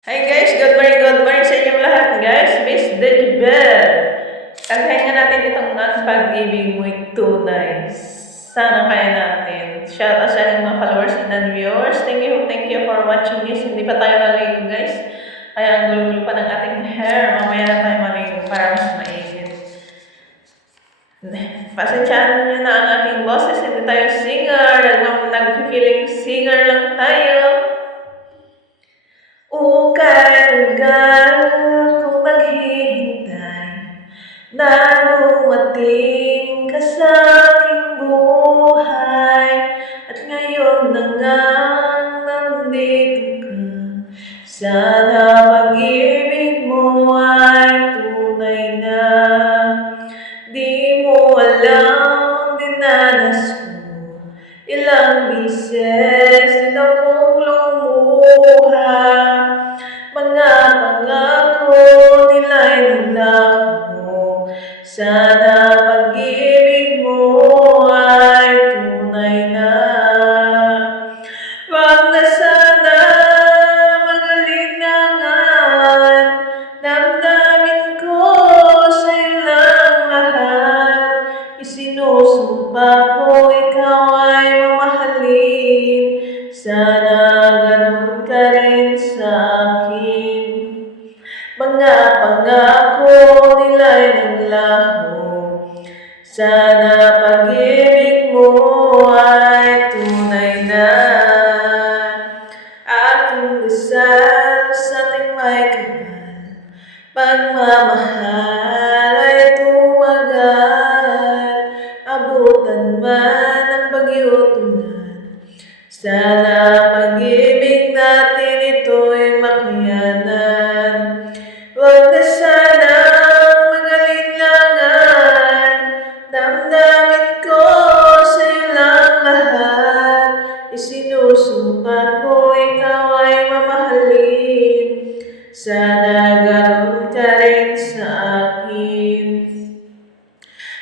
Hi guys, good morning sa inyong lahat guys. Miss Dejibel. Kantahin nga natin itong ang pag-ibig mo'y tunay. Sana kaya natin. Shout out sa ating mga followers and viewers. Thank you for watching guys. Hindi pa tayo naligo guys. Kaya ang gulo-gulo pa ng ating hair. Mamaya na tayo maligo para mas mainit. Pasensyaan nyo na ang aking boses. Hindi tayo singer. Nag-feeling singer lang tayo. Ugal-ugal kung naghihintay na dumating ka sa aking buhay. At ngayon na nga nandito ka. Sana pag-ibig mo ay tunay na. Di mo alam ang dinanas ko. Ilang bises din akong lumuha. Mga pangako nila'y naglako. Sana pag-ibig mo ay tunay na. Wag na sana magalingangan. Damdamin ko sa'yo lang lahat. Isinusumpa ko ikaw ay mamahalin. Sana ganun ka rin sa akin. Mga pangako nila'y naglaho. Sana pag-ibig mo ay tunay na. Aking dasal sa ating may kapal. Pagmamahal ay tumagal. Abutan man ang bagyo tulan. Sana pag-ibig natin ito'y makayanan. Wag na sana magalinlangan. Damdamin ko sa'yo lang lahat. Isinusumpa ko ikaw ay mamahalin. Sana ganun ka rin sa akin.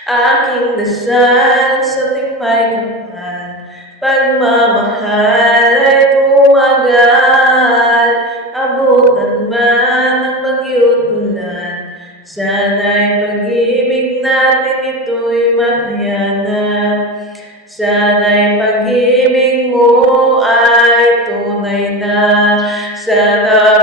Aking dasal sa ating may kapal. Pagmamahal ay tumagal. Abutan man ang bagyo tulan. Sana'y pag-ibig natin ito'y makayanan. Sana'y pag-ibig mo ay tunay na. Sana